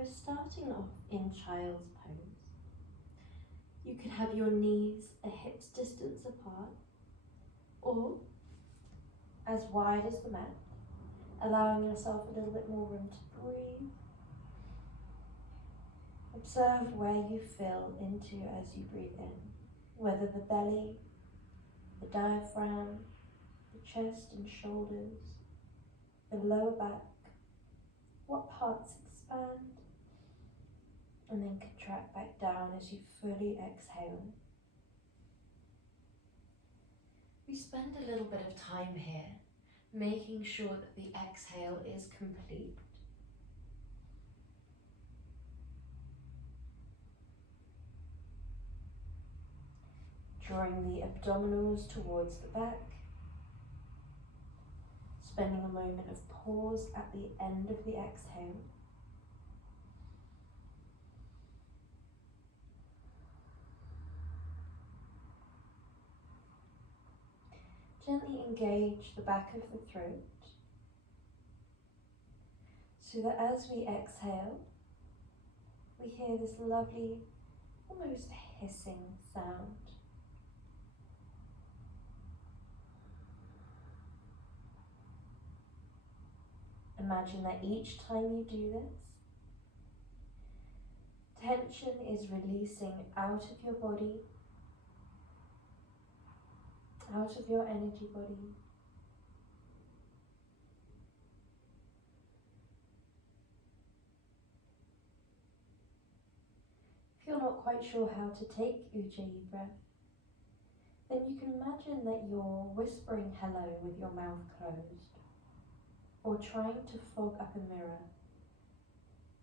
we're starting off in child's pose. You could have your knees a hip's distance apart, or as wide as the mat, allowing yourself a little bit more room to breathe. Observe where you fill into as you breathe in, whether the belly, the diaphragm, the chest and shoulders, the lower back, what parts expand, and then contract back down as you fully exhale. We spend a little bit of time here making sure that the exhale is complete. Drawing the abdominals towards the back, spending a moment of pause at the end of the exhale. Gently engage the back of the throat so that as we exhale, we hear this lovely, almost hissing sound. Imagine that each time you do this, tension is releasing out of your body, out of your energy body. If you're not quite sure how to take Ujjayi breath, then you can imagine that you're whispering hello with your mouth closed, or trying to fog up a mirror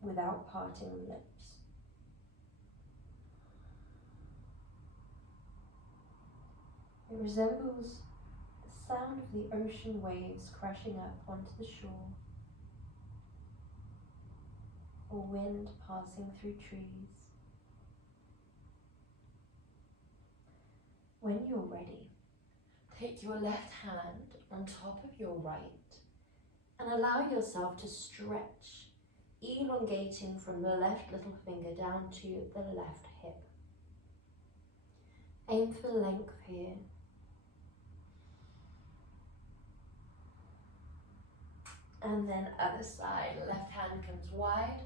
without parting the lips. It resembles the sound of the ocean waves crashing up onto the shore, or wind passing through trees. When you're ready, take your left hand on top of your right and allow yourself to stretch, elongating from the left little finger down to the left hip. Aim for length here. And then other side, left hand comes wide,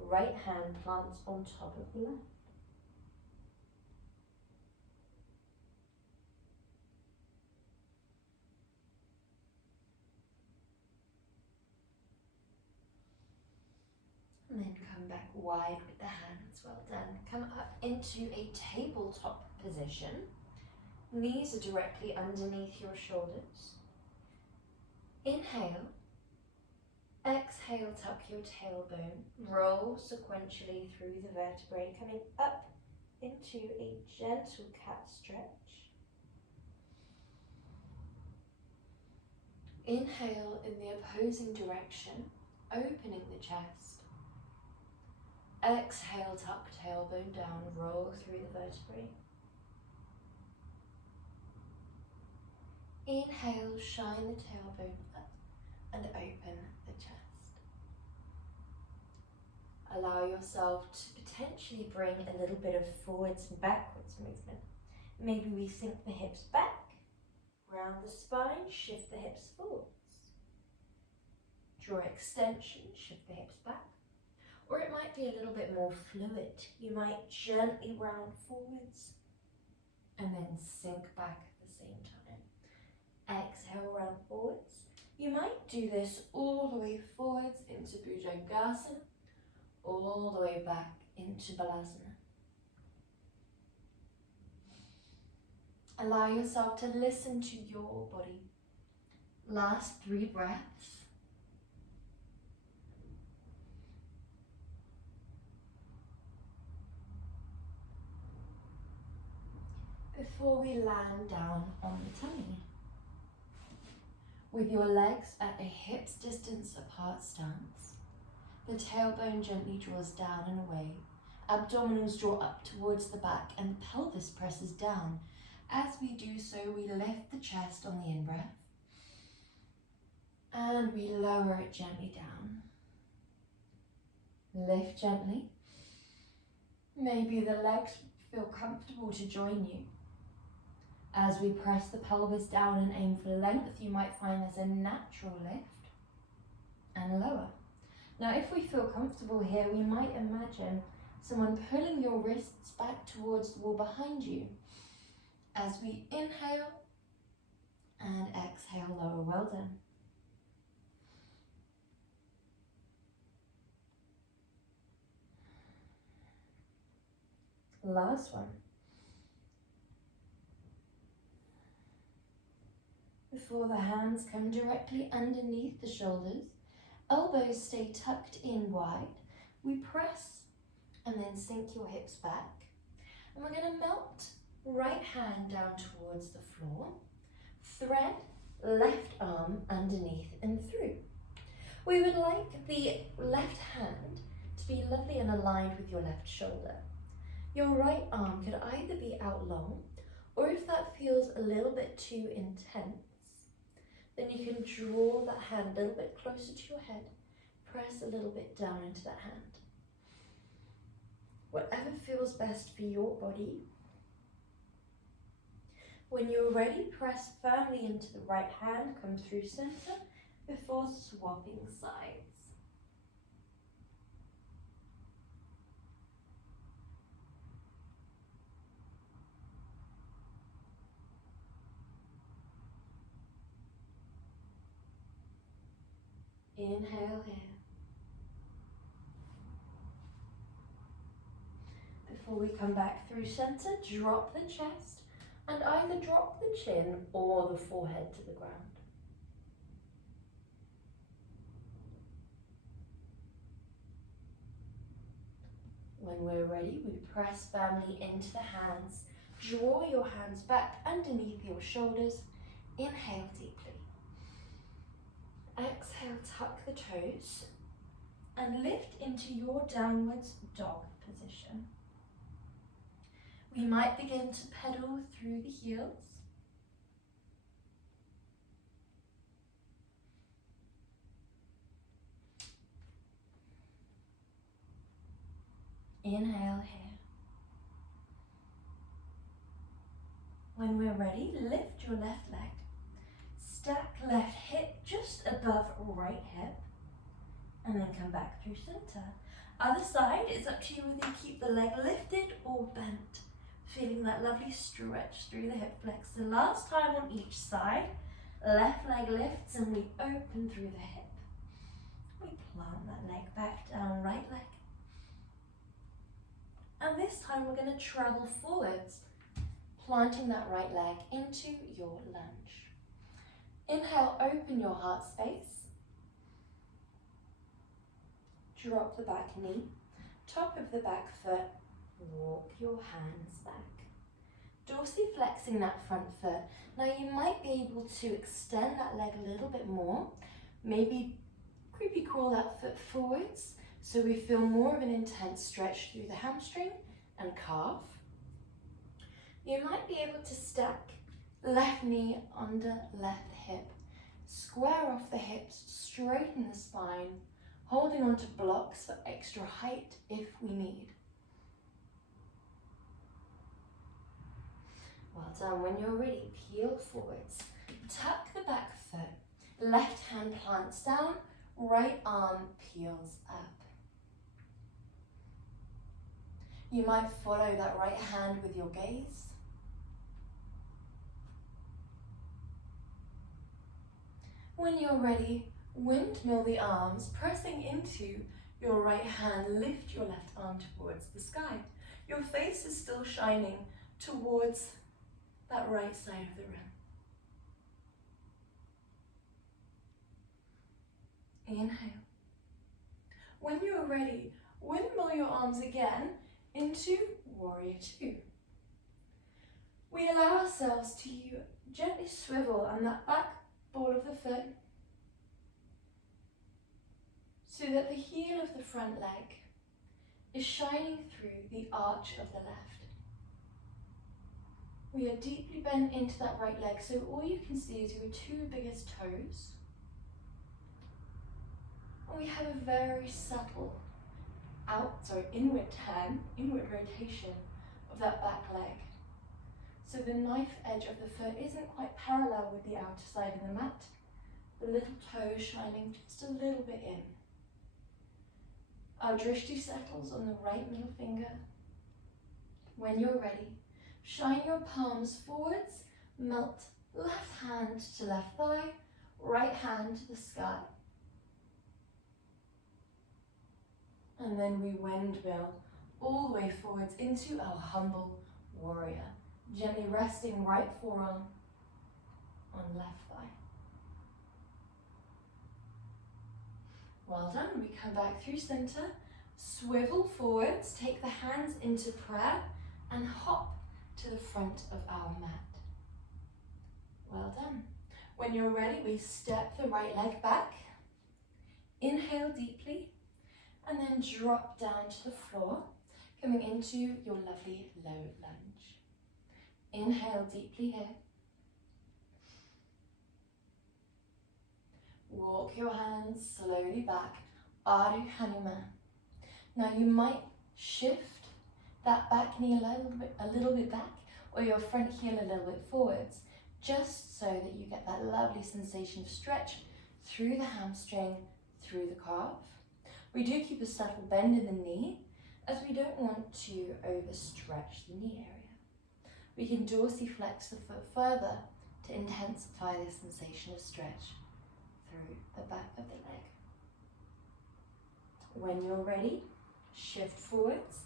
right hand plants on top of the left. And then come back wide with the hands, well done. Come up into a tabletop position. Knees are directly underneath your shoulders. Inhale. Exhale, tuck your tailbone. Roll sequentially through the vertebrae, coming up into a gentle cat stretch. Inhale in the opposing direction, opening the chest. Exhale, tuck tailbone down, roll through the vertebrae. Inhale, shine the tailbone up and open the chest. Allow yourself to potentially bring a little bit of forwards and backwards movement. Maybe we sink the hips back, round the spine, shift the hips forwards. Draw extension, shift the hips back. Or it might be a little bit more fluid. You might gently round forwards and then sink back at the same time. Exhale, round forwards. You might do this all the way forwards into Bhujangasana, all the way back into Balasana. Allow yourself to listen to your body. Last 3 breaths. Before we land down on the tummy. With your legs at a hips distance apart stance, the tailbone gently draws down and away. Abdominals draw up towards the back and the pelvis presses down. As we do so, we lift the chest on the in-breath and we lower it gently down. Lift gently. Maybe the legs feel comfortable to join you. As we press the pelvis down and aim for length, you might find there's a natural lift and lower. Now, if we feel comfortable here, we might imagine someone pulling your wrists back towards the wall behind you. As we inhale and exhale, lower. Well done. Last one. Before the hands come directly underneath the shoulders, elbows stay tucked in wide. We press and then sink your hips back. And we're going to melt right hand down towards the floor. Thread left arm underneath and through. We would like the left hand to be lovely and aligned with your left shoulder. Your right arm could either be out long, or if that feels a little bit too intense, then you can draw that hand a little bit closer to your head, press a little bit down into that hand. Whatever feels best for your body. When you're ready, press firmly into the right hand, come through center before swapping sides. Inhale here. Before we come back through center, drop the chest and either drop the chin or the forehead to the ground. When we're ready, we press firmly into the hands. Draw your hands back underneath your shoulders. Inhale deeply. Exhale, tuck the toes and lift into your downwards dog position. We might begin to pedal through the heels. Inhale here. When we're ready, lift your left leg. Stack left hip just above right hip, and then come back through center. Other side, it's up to you whether you keep the leg lifted or bent. Feeling that lovely stretch through the hip flexor. Last time on each side, left leg lifts and we open through the hip. We plant that leg back down, right leg. And this time we're going to travel forwards, planting that right leg into your lunge. Inhale, open your heart space. Drop the back knee, top of the back foot, walk your hands back. Dorsiflexing that front foot. Now you might be able to extend that leg a little bit more. Maybe creepy crawl that foot forwards so we feel more of an intense stretch through the hamstring and calf. You might be able to stack left knee under left hip. Square off the hips, straighten the spine, holding onto blocks for extra height if we need. Well done. When you're ready, peel forwards. Tuck the back foot. Left hand plants down, right arm peels up. You might follow that right hand with your gaze. When you're ready, windmill the arms, pressing into your right hand, lift your left arm towards the sky. Your face is still shining towards that right side of the room. Inhale. When you're ready, windmill your arms again into Warrior Two. We allow ourselves to gently swivel on that back ball of the foot so that the heel of the front leg is shining through the arch of the left. We are deeply bent into that right leg, so all you can see is your two biggest toes. And we have a very subtle inward turn, inward rotation of that back leg. So the knife edge of the foot isn't quite parallel with the outer side of the mat. The little toe shining just a little bit in. Our drishti settles on the right middle finger. When you're ready, shine your palms forwards, melt left hand to left thigh, right hand to the sky. And then we windmill all the way forwards into our humble warrior. Gently resting right forearm on left thigh. Well done. We come back through center, swivel forwards, take the hands into prayer and hop to the front of our mat. Well done. When you're ready, we step the right leg back, inhale deeply, and then drop down to the floor, coming into your lovely low lunge. Inhale deeply here. Walk your hands slowly back, Ardha Hanuman. Now you might shift that back knee a little bit back, or your front heel a little bit forwards, just so that you get that lovely sensation of stretch through the hamstring, through the calf. We do keep a subtle bend in the knee, as we don't want to overstretch the knee area. We can dorsiflex the foot further to intensify the sensation of stretch through the back of the leg. When you're ready, shift forwards,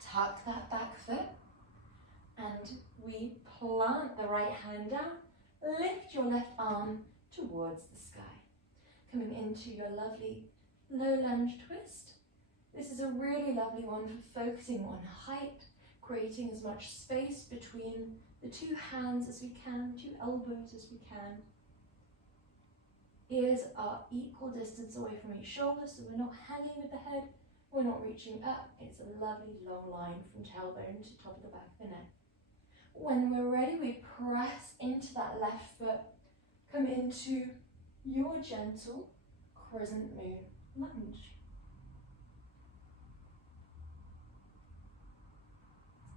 tuck that back foot, and we plant the right hand down, lift your left arm towards the sky, coming into your lovely low lunge twist. This is a really lovely one for focusing on height, creating as much space between the two hands as we can, two elbows as we can. Ears are equal distance away from each shoulder, so we're not hanging with the head, we're not reaching up. It's a lovely long line from tailbone to top of the back of the neck. When we're ready, we press into that left foot, come into your gentle crescent moon lunge.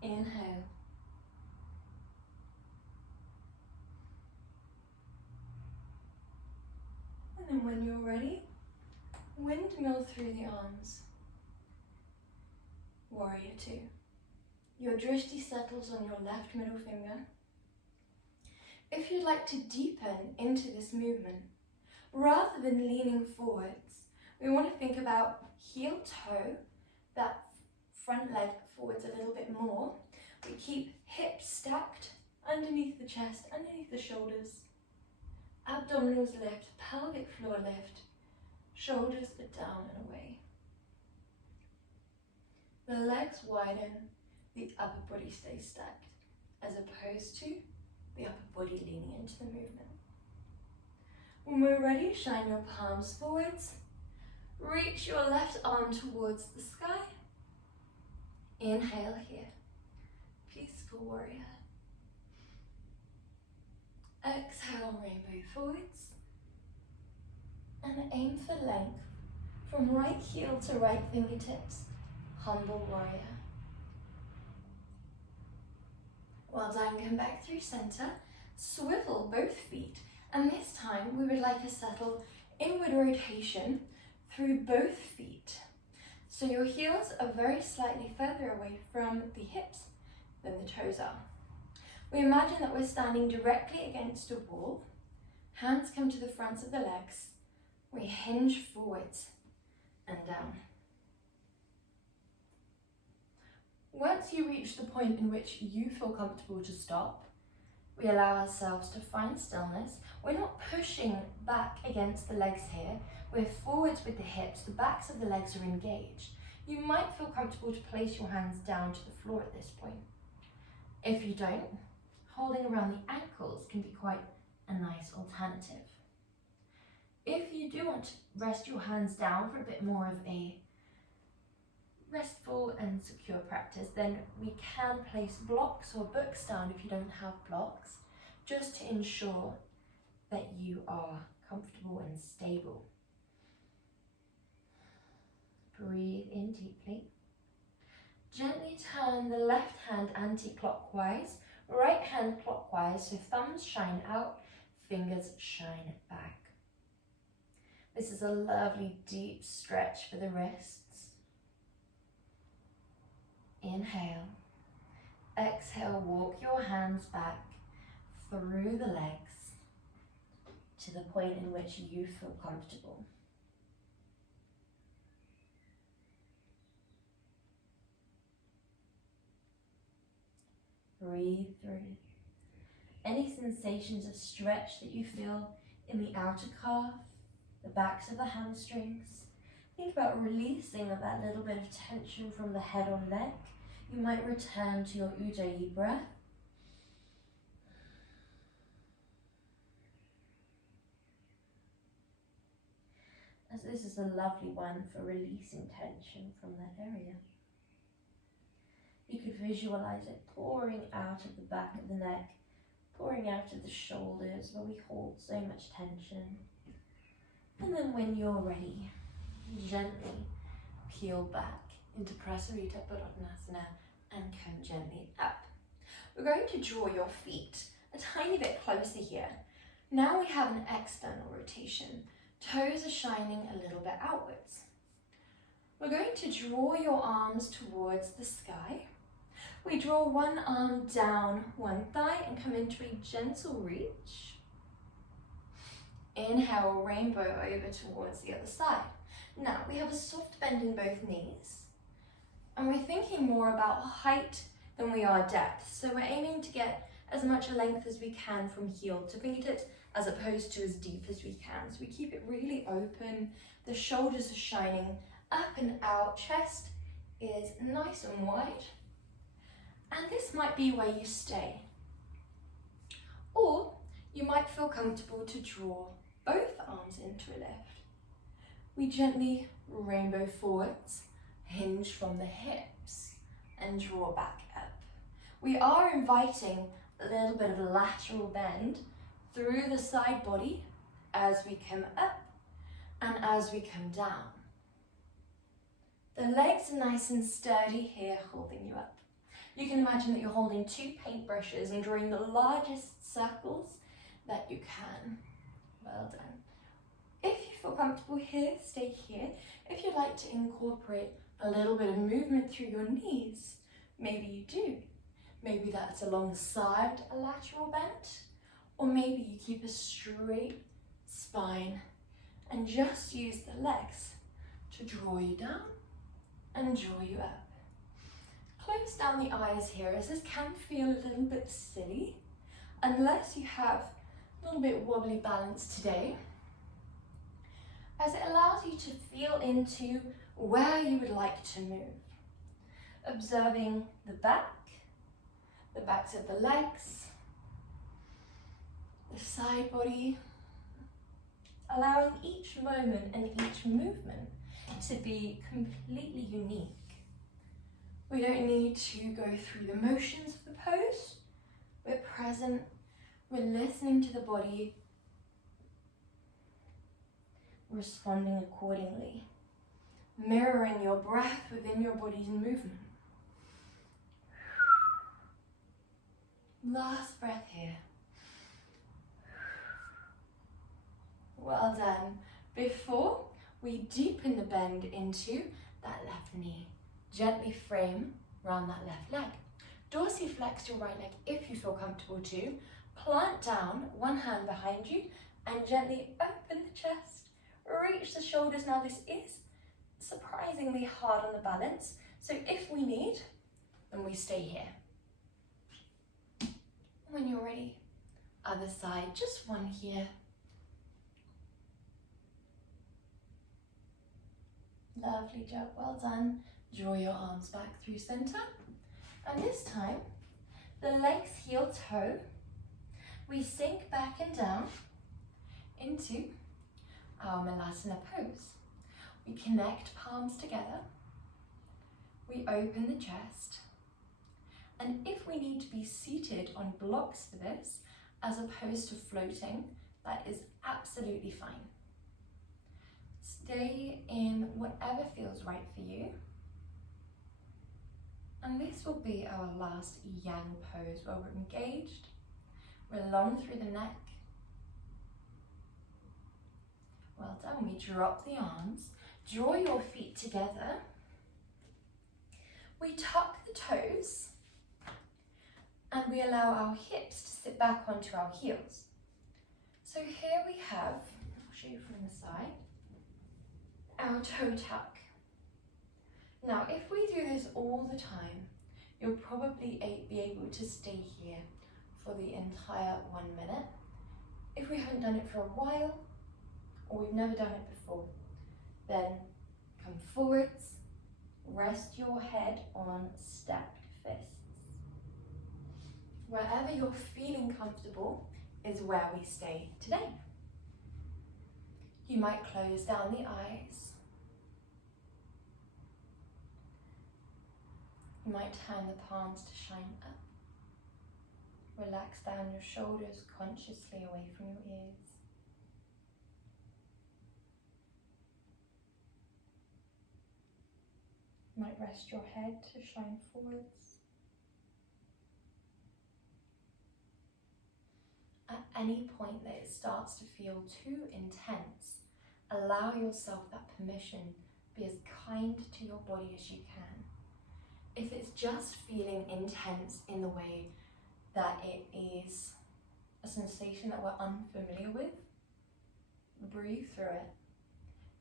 Inhale. And then when you're ready, windmill through the arms. Warrior two. Your drishti settles on your left middle finger. If you'd like to deepen into this movement, rather than leaning forwards, we want to think about heel toe, that front leg forwards a little bit more. We keep hips stacked underneath the chest, underneath the shoulders. Abdominals lift, pelvic floor lift, shoulders are down and away. The legs widen, the upper body stays stacked, as opposed to the upper body leaning into the movement. When we're ready, shine your palms forwards, reach your left arm towards the sky. Inhale here, peaceful warrior. Exhale, rainbow forwards. And aim for length from right heel to right fingertips, humble warrior. Well done, come back through center, swivel both feet, and this time we would like a subtle inward rotation through both feet. So your heels are very slightly further away from the hips than the toes are. We imagine that we're standing directly against a wall, hands come to the fronts of the legs, we hinge forwards and down. Once you reach the point in which you feel comfortable to stop, we allow ourselves to find stillness. We're not pushing back against the legs here. We're forwards with the hips, the backs of the legs are engaged. You might feel comfortable to place your hands down to the floor at this point. If you don't, holding around the ankles can be quite a nice alternative. If you do want to rest your hands down for a bit more of a restful and secure practice, then we can place blocks or books down if you don't have blocks, just to ensure that you are comfortable and stable. Breathe breathe in deeply. Gently turn the left hand anti-clockwise, right hand clockwise, so thumbs shine out, fingers shine back. This is a lovely deep stretch for the wrists. Inhale. Exhale, walk your hands back through the legs to the point in which you feel comfortable. Breathe through. Any sensations of stretch that you feel in the outer calf, the backs of the hamstrings. Think about releasing of that little bit of tension from the head or neck. You might return to your Ujjayi breath. As this is a lovely one for releasing tension from that area. You could visualize it pouring out of the back of the neck, pouring out of the shoulders where we hold so much tension. And then when you're ready, gently peel back into Prasarita Padottanasana and come gently up. We're going to draw your feet a tiny bit closer here. Now we have an external rotation. Toes are shining a little bit outwards. We're going to draw your arms towards the sky. We draw one arm down one thigh and come into a gentle reach. Inhale, rainbow over towards the other side. Now we have a soft bend in both knees and we're thinking more about height than we are depth. So we're aiming to get as much length as we can from heel to fingertips as opposed to as deep as we can. So we keep it really open. The shoulders are shining up and out. Chest is nice and wide. And this might be where you stay. Or you might feel comfortable to draw both arms into a lift. We gently rainbow forwards, hinge from the hips and draw back up. We are inviting a little bit of a lateral bend through the side body as we come up and as we come down. The legs are nice and sturdy here, holding you up. You can imagine that you're holding two paintbrushes and drawing the largest circles that you can. Well done. If you feel comfortable here, stay here. If you'd like to incorporate a little bit of movement through your knees, maybe you do. Maybe that's alongside a lateral bend, or maybe you keep a straight spine and just use the legs to draw you down and draw you up. Close down the eyes here, as this can feel a little bit silly unless you have a little bit wobbly balance today, as it allows you to feel into where you would like to move. Observing the backs of the legs, the side body, allowing each moment and each movement to be completely unique. We don't need to go through the motions of the pose. We're present, we're listening to the body, responding accordingly, mirroring your breath within your body's movement. Last breath here. Well done. Before we deepen the bend into that left knee, gently frame around that left leg. Dorsiflex your right leg if you feel comfortable to. Plant down, one hand behind you, and gently open the chest. Reach the shoulders. Now this is surprisingly hard on the balance, so if we need, then we stay here. When you're ready, other side, just one here. Lovely job, well done. Draw your arms back through center. And this time, the legs heel toe, we sink back and down into our Malasana pose. We connect palms together. We open the chest. And if we need to be seated on blocks for this, as opposed to floating, that is absolutely fine. Stay in whatever feels right for you. And this will be our last yang pose, where we're engaged, we're long through the neck. Well done. We drop the arms, draw your feet together. We tuck the toes and we allow our hips to sit back onto our heels. So here we have, I'll show you from the side, our toe tuck. Now, if we do this all the time, you'll probably be able to stay here for the entire 1 minute. If we haven't done it for a while, or we've never done it before, then come forwards, rest your head on stepped fists. Wherever you're feeling comfortable is where we stay today. You might close down the eyes. You might turn the palms to shine up. Relax down your shoulders consciously away from your ears. You might rest your head to shine forwards. At any point that it starts to feel too intense, allow yourself that permission. Be as kind to your body as you can. If it's just feeling intense in the way that it is a sensation that we're unfamiliar with, breathe through it.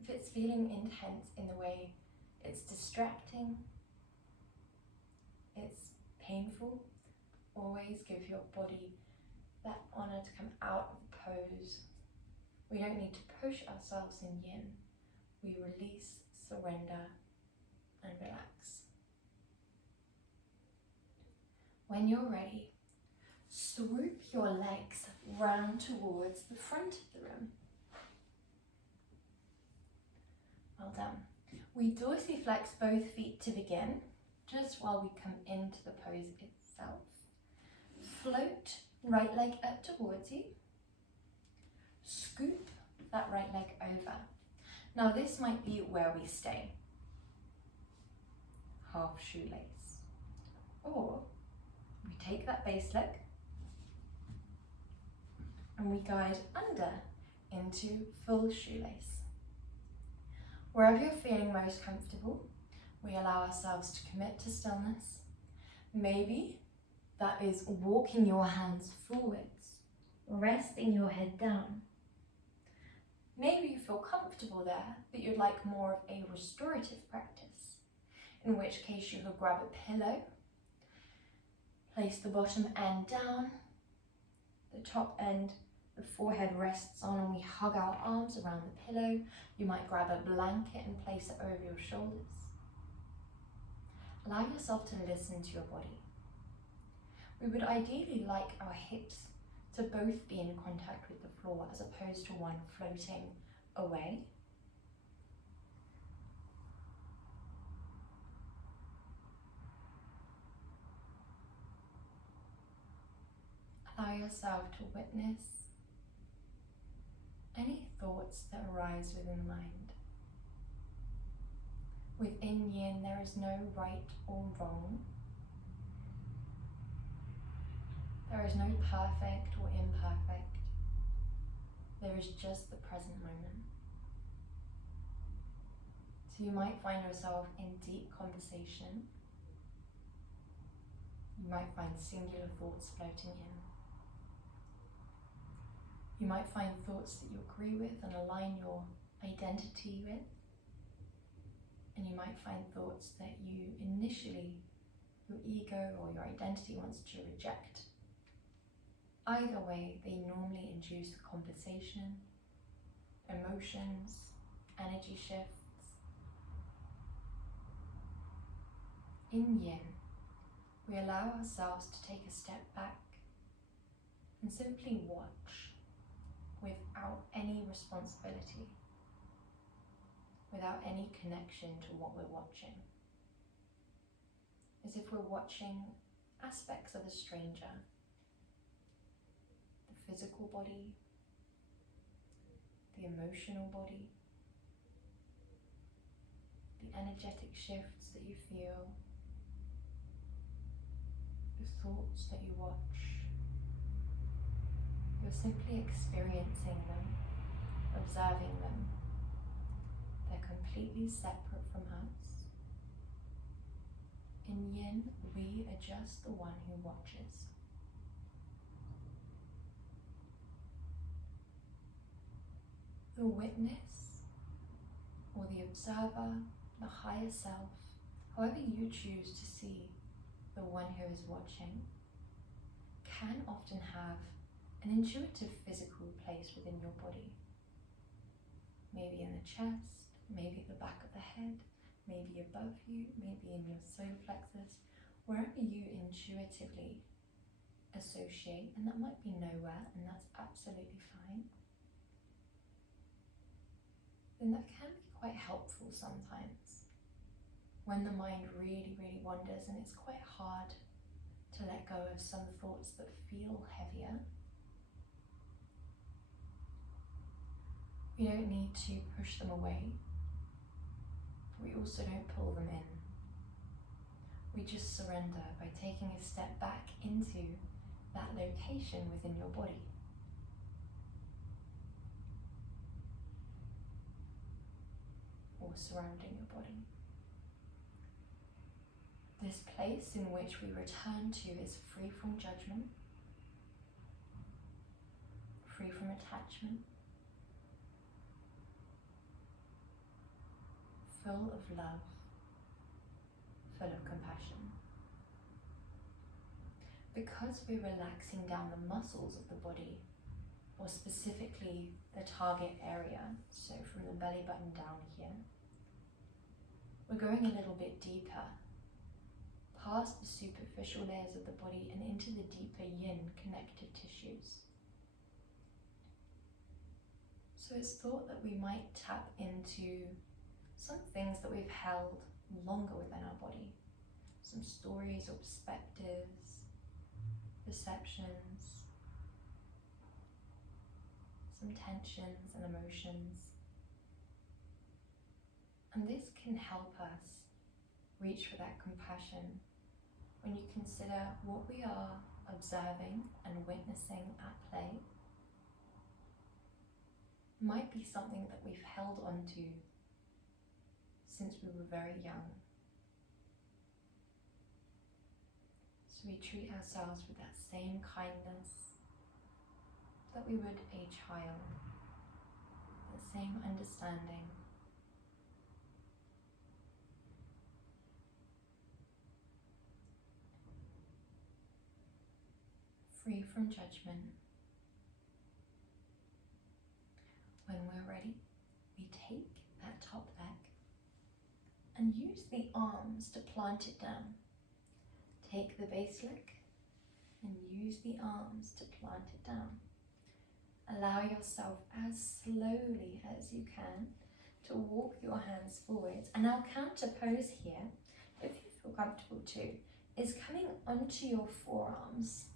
If it's feeling intense in the way it's distracting, it's painful, always give your body that honor to come out of the pose. We don't need to push ourselves in yin. We release, surrender, and relax. When you're ready, swoop your legs round towards the front of the room. Well done. We dorsiflex both feet to begin, just while we come into the pose itself. Float right leg up towards you. Scoop that right leg over. Now this might be where we stay. Half shoelace. Or we take that base leg and we guide under into full shoelace. Wherever you're feeling most comfortable, we allow ourselves to commit to stillness. Maybe that is walking your hands forwards, resting your head down. Maybe you feel comfortable there, but you'd like more of a restorative practice, in which case you could grab a pillow, place the bottom end down, the top end, the forehead rests on, and we hug our arms around the pillow. You might grab a blanket and place it over your shoulders. Allow yourself to listen to your body. We would ideally like our hips to both be in contact with the floor as opposed to one floating away. Allow yourself to witness any thoughts that arise within the mind. Within yin, there is no right or wrong. There is no perfect or imperfect. There is just the present moment. So you might find yourself in deep conversation. You might find singular thoughts floating in. You might find thoughts that you agree with and align your identity with. And you might find thoughts that you initially, your ego or your identity wants to reject. Either way, they normally induce conversation, emotions, energy shifts. In yin, we allow ourselves to take a step back and simply watch without any responsibility, without any connection to what we're watching. As if we're watching aspects of a stranger. The physical body, the emotional body, the energetic shifts that you feel, the thoughts that you watch. You're simply experiencing them, observing them. They're completely separate from us. In yin, we are just the one who watches. The witness, or the observer, the higher self, however you choose to see the one who is watching, can often have an intuitive physical place within your body. Maybe in the chest, maybe at the back of the head, maybe above you, maybe in your solar plexus, wherever you intuitively associate, and that might be nowhere, and that's absolutely fine. Then that can be quite helpful sometimes when the mind really, really wanders and it's quite hard to let go of some thoughts that feel heavier. We don't need to push them away. We also don't pull them in. We just surrender by taking a step back into that location within your body. Or surrounding your body. This place in which we return to is free from judgment, free from attachment, full of love, full of compassion. Because we're relaxing down the muscles of the body, or specifically the target area, so from the belly button down here, we're going a little bit deeper, past the superficial layers of the body and into the deeper yin connected tissues. So it's thought that we might tap into some things that we've held longer within our body, some stories or perspectives, perceptions, some tensions and emotions. And this can help us reach for that compassion when you consider what we are observing and witnessing at play might be something that we've held onto since we were very young. So we treat ourselves with that same kindness that we would a child, the same understanding. Free from judgment. When we're ready, we take that top leg and use the arms to plant it down. Take the base leg and use the arms to plant it down. Allow yourself as slowly as you can to walk your hands forwards. And our counter pose here, if you feel comfortable too, is coming onto your forearms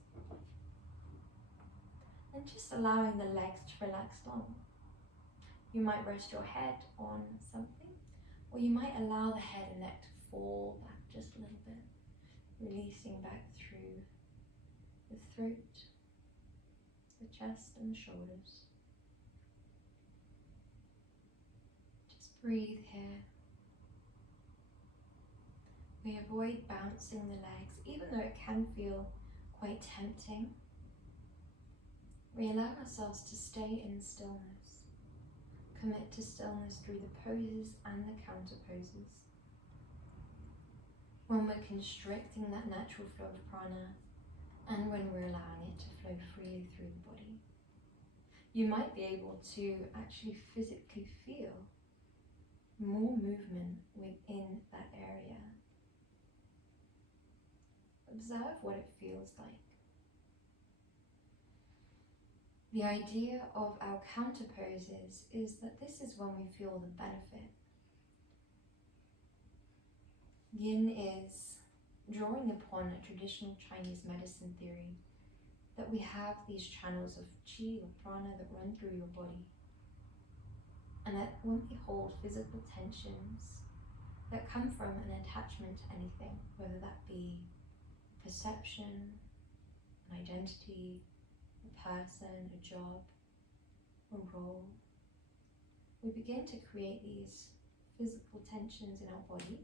and just allowing the legs to relax down. You might rest your head on something, or you might allow the head and neck to fall back just a little bit, releasing back through the throat, the chest and the shoulders. Just breathe here. We avoid bouncing the legs, even though it can feel quite tempting. We allow ourselves to stay in stillness. Commit to stillness through the poses and the counter poses. When we're constricting that natural flow of prana, and when we're allowing it to flow freely through the body, you might be able to actually physically feel more movement within that area. Observe what it feels like. The idea of our counter poses is that this is when we feel the benefit. Yin is drawing upon a traditional Chinese medicine theory that we have these channels of qi or prana that run through your body. And that when we hold physical tensions that come from an attachment to anything, whether that be perception, an identity, a person, a job, a role, we begin to create these physical tensions in our body.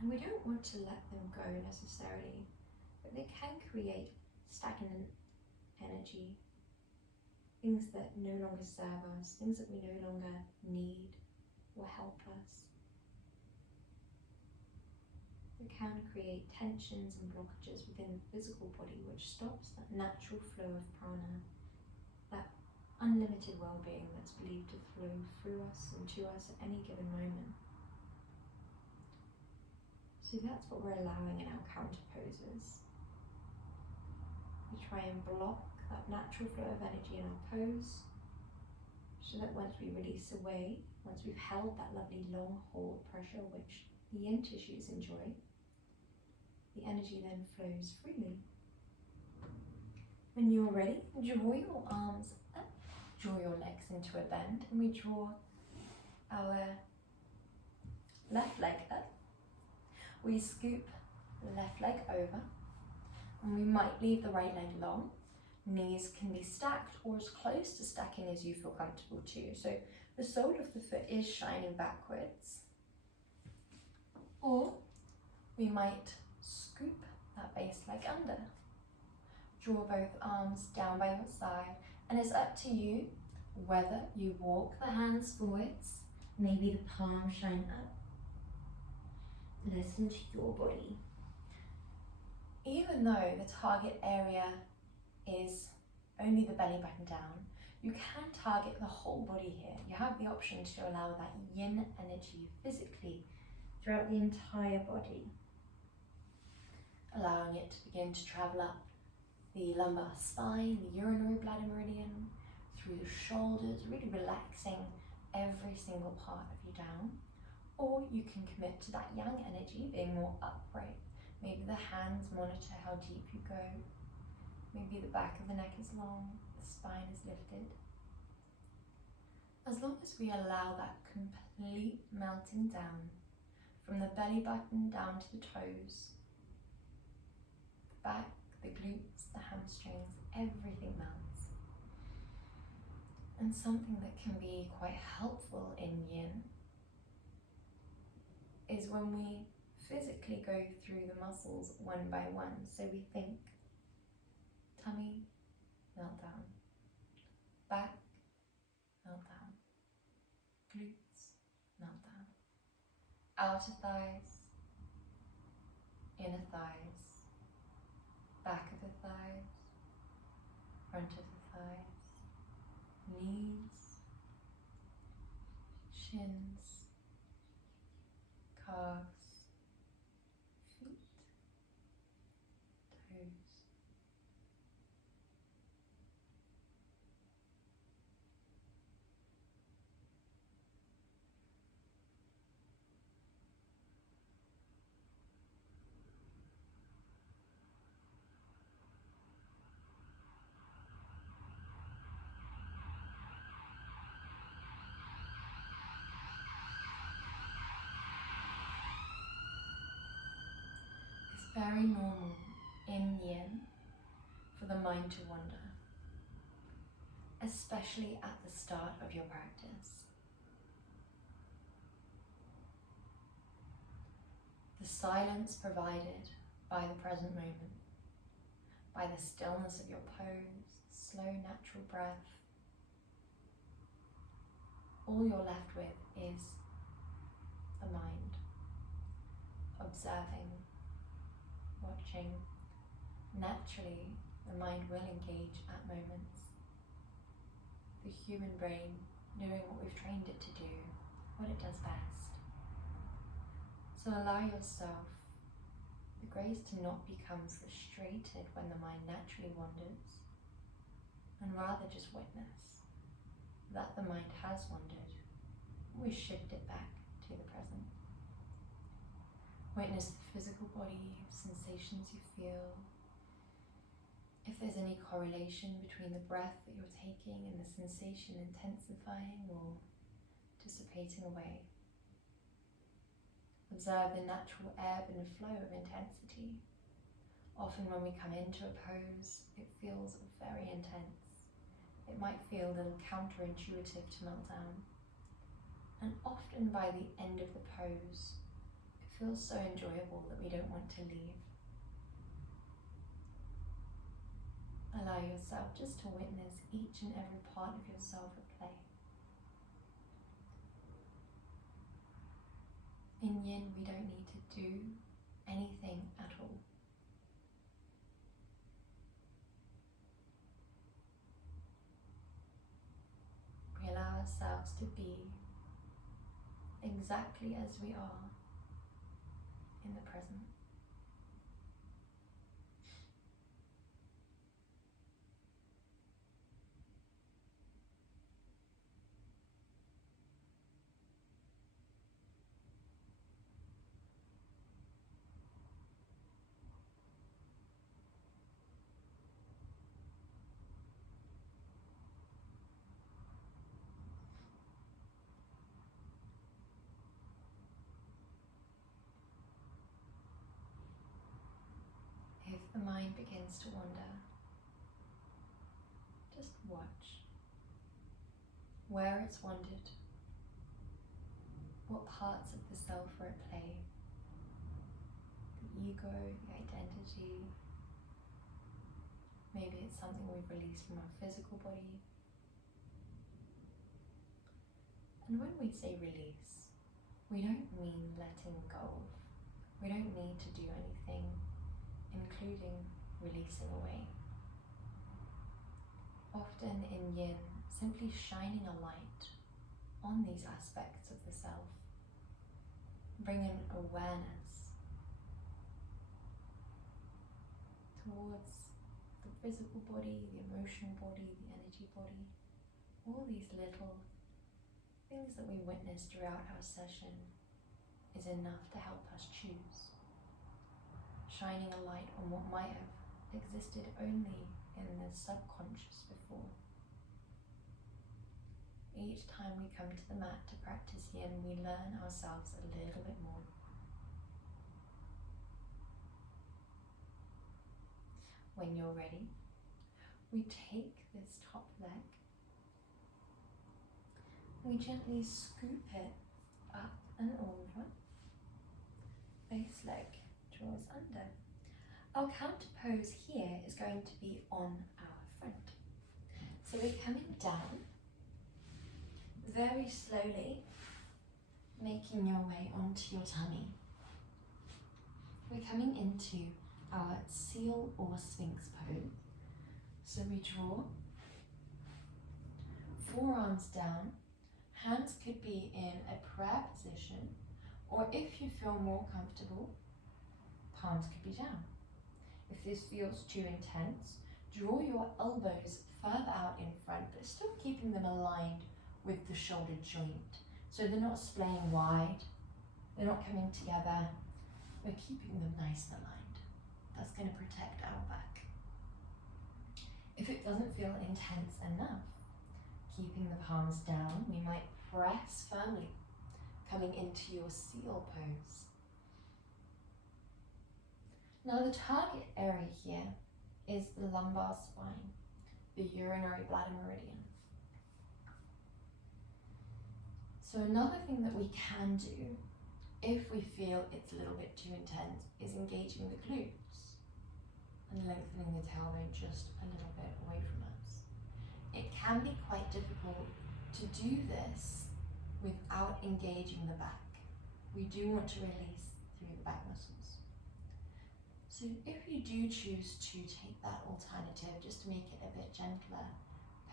And we don't want to let them go necessarily, but they can create stagnant energy, things that no longer serve us, things that we no longer need or help us. It can create tensions and blockages within the physical body, which stops that natural flow of prana, that unlimited well-being that's believed to flow through us and to us at any given moment. So that's what we're allowing in our counter poses. We try and block that natural flow of energy in our pose, so that once we release away, once we've held that lovely long hold pressure which the yin tissues enjoy, the energy then flows freely. When you're ready, draw your arms up, draw your legs into a bend, and we draw our left leg up. We scoop the left leg over, and we might leave the right leg long. Knees can be stacked or as close to stacking as you feel comfortable too. So the sole of the foot is shining backwards. Or we might scoop that base leg under. Draw both arms down by your side, and it's up to you whether you walk the hands forwards, maybe the palms shine up. Listen to your body. Even though the target area is only the belly button down, you can target the whole body here. You have the option to allow that yin energy physically throughout the entire body, allowing it to begin to travel up the lumbar spine, the urinary bladder meridian, through the shoulders, really relaxing every single part of you down. Or you can commit to that yang energy, being more upright. Maybe the hands monitor how deep you go. Maybe the back of the neck is long, the spine is lifted. As long as we allow that complete melting down from the belly button down to the toes, the back, the glutes, the hamstrings, everything melts. And something that can be quite helpful in yin is when we physically go through the muscles one by one. So we think tummy, melt down, back, melt down, glutes, melt down, outer thighs, inner thighs, back of the thighs, front of the thighs, knees, shins, calves, feet, toes. It's very normal in yin for the mind to wander, especially at the start of your practice. The silence provided by the present moment, by the stillness of your pose, slow natural breath, all you're left with is the mind, observing, watching. Naturally, the mind will engage at moments. The human brain, doing what we've trained it to do, what it does best. So allow yourself the grace to not become frustrated when the mind naturally wanders, and rather just witness that the mind has wandered. We shift it back to the present. Witness the physical body, sensations you feel. If there's any correlation between the breath that you're taking and the sensation intensifying or dissipating away. Observe the natural ebb and flow of intensity. Often when we come into a pose, it feels very intense. It might feel a little counterintuitive to melt down. And often by the end of the pose, it feels so enjoyable that we don't want to leave. Allow yourself just to witness each and every part of yourself at play. In yin, we don't need to do anything at all. We allow ourselves to be exactly as we are in the present. If the mind begins to wander, just watch where it's wandered, what parts of the self are at play, the ego, the identity. Maybe it's something we've released from our physical body. And when we say release, we don't mean letting go. We don't need to do anything, including releasing away. Often in yin, simply shining a light on these aspects of the self, bringing awareness towards the physical body, the emotional body, the energy body, all these little things that we witness throughout our session is enough to help us choose. Shining a light on what might have existed only in the subconscious before. Each time we come to the mat to practice yin, we learn ourselves a little bit more. When you're ready, we take this top leg, we gently scoop it up and over, base leg draws under. Our counter pose here is going to be on our front. So we're coming down, very slowly, making your way onto your tummy. We're coming into our seal or sphinx pose. So we draw, forearms down, hands could be in a prayer position, or if you feel more comfortable, palms could be down. If this feels too intense, draw your elbows further out in front, but still keeping them aligned with the shoulder joint. So they're not splaying wide, they're not coming together, we're keeping them nice and aligned. That's going to protect our back. If it doesn't feel intense enough, keeping the palms down, we might press firmly, coming into your seal pose. Now the target area here is the lumbar spine, the urinary bladder meridian. So another thing that we can do, if we feel it's a little bit too intense, is engaging the glutes and lengthening the tailbone just a little bit away from us. It can be quite difficult to do this without engaging the back. We do want to release through the back muscles. So if you do choose to take that alternative, just to make it a bit gentler,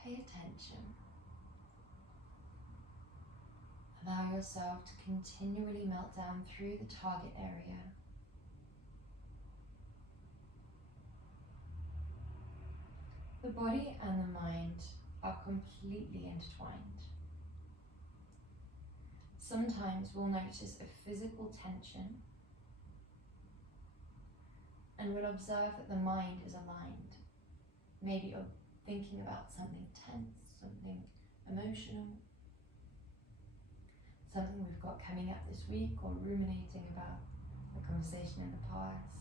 pay attention. Allow yourself to continually melt down through the target area. The body and the mind are completely intertwined. Sometimes we'll notice a physical tension, and we'll observe that the mind is aligned. Maybe you're thinking about something tense, something emotional. something we've got coming up this week, or ruminating about a conversation in the past.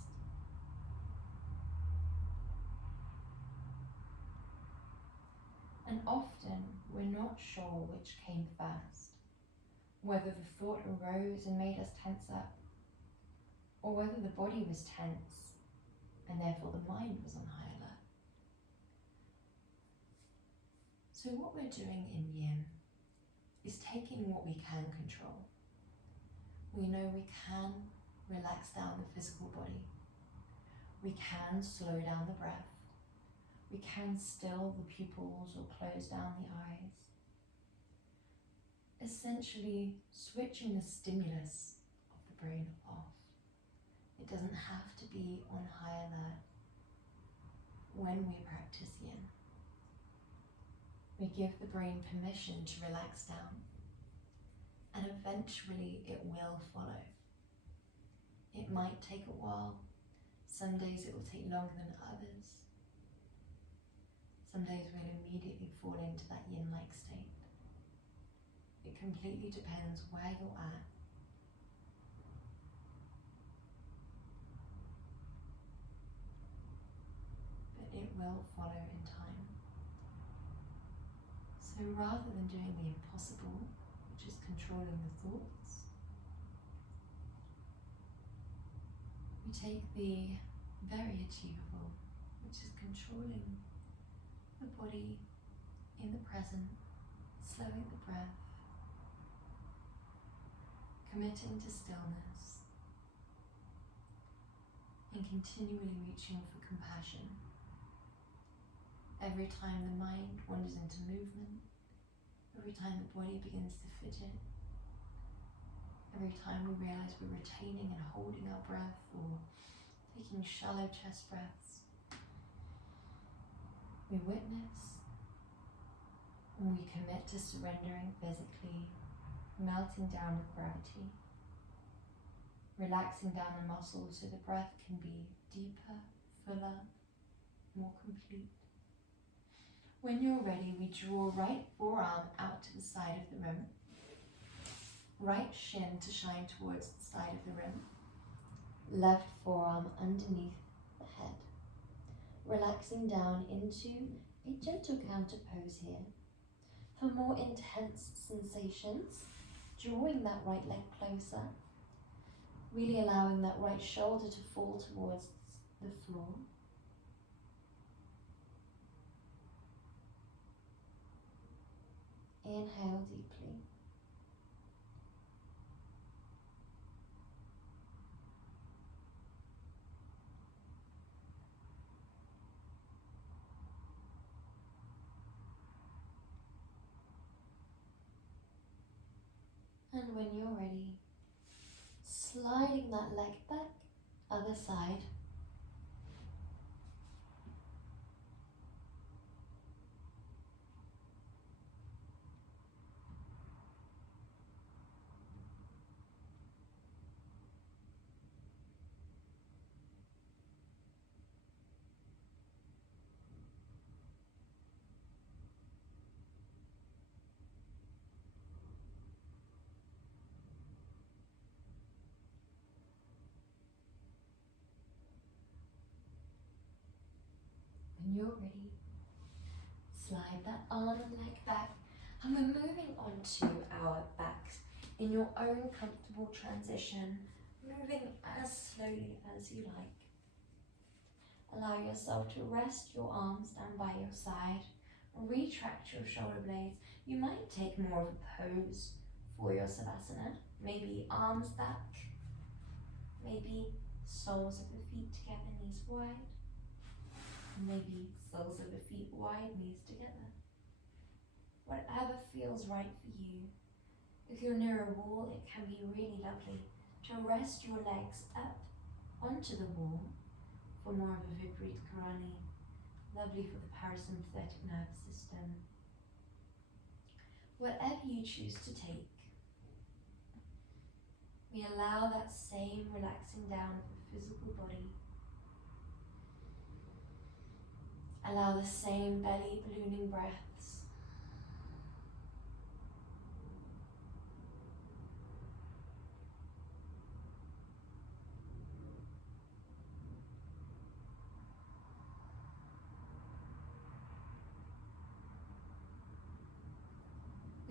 And often we're not sure which came first, whether the thought arose and made us tense up, or whether the body was tense and therefore the mind was on high alert. So what we're doing in yin is taking what we can control. We know we can relax down the physical body. We can slow down the breath. We can still the pupils or close down the eyes. Essentially switching the stimulus of the brain off. It doesn't have to be on high alert when we practice yin. We give the brain permission to relax down, and eventually it will follow. It might take a while. Some days it will take longer than others. Some days we'll immediately fall into that yin-like state. It completely depends where you're at. But it will follow in time. So rather than doing the impossible, which is controlling the thoughts, we take the very achievable, which is controlling the body in the present, slowing the breath, committing to stillness, and continually reaching for compassion. Every time the mind wanders into movement, every time the body begins to fidget, every time we realize we're retaining and holding our breath or taking shallow chest breaths, we witness and we commit to surrendering physically, melting down with gravity, relaxing down the muscles so the breath can be deeper, fuller, more complete. When you're ready, we draw right forearm out to the side of the rim, right shin to shine towards the side of the rim, left forearm underneath the head, relaxing down into a gentle counter pose here. For more intense sensations, drawing that right leg closer, really allowing that right shoulder to fall towards the floor. Inhale deeply. And when you're ready, sliding that leg back, other side. When you're ready, slide that arm and leg back, and we're moving on to our backs in your own comfortable transition, moving as slowly as you like. Allow yourself to rest your arms down by your side, retract your shoulder blades. You might take more of a pose for your Savasana, maybe arms back, maybe soles of the feet together, knees wide. Maybe soles of the feet wide, knees together. Whatever feels right for you. If you're near a wall, it can be really lovely to rest your legs up onto the wall for more of a Viparita Karani. Lovely for the parasympathetic nervous system. Whatever you choose to take, we allow that same relaxing down of the physical body. Allow the same belly ballooning breaths.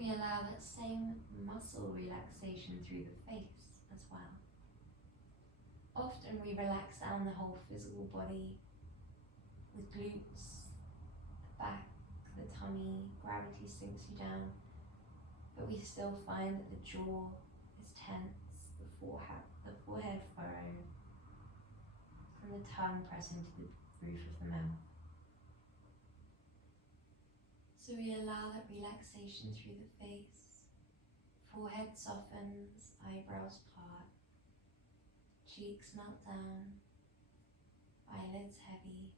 We allow that same muscle relaxation through the face as well. Often we relax down the whole physical body, the glutes, the back, the tummy, gravity sinks you down, but we still find that the jaw is tense, the forehead furrowed, and the tongue pressed into the roof of the mouth. So we allow that relaxation through the face. Forehead softens, eyebrows part, cheeks melt down, eyelids heavy,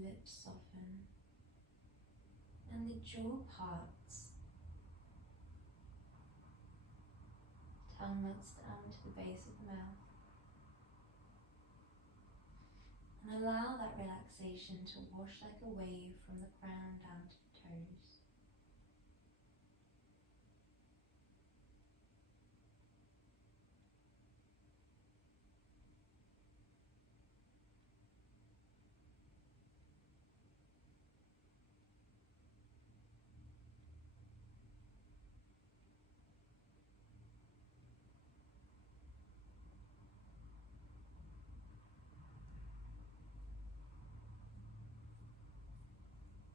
lips soften, and the jaw parts. Tongue melts down to the base of the mouth. And allow that relaxation to wash like a wave from the crown down to the toes.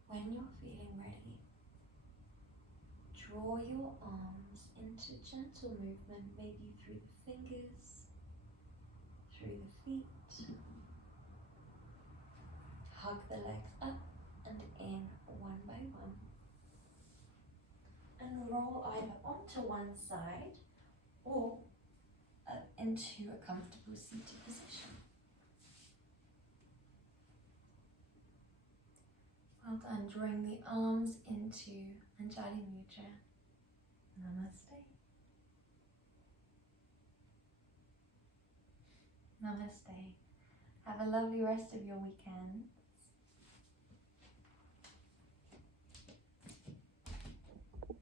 When you're feeling ready, draw your arms into gentle movement, maybe through the fingers, through the feet. Hug the legs up and in one by one. And roll either onto one side or into a comfortable seated position. Well done, drawing the arms into Anjali Mudra. Namaste. Namaste. Have a lovely rest of your weekend.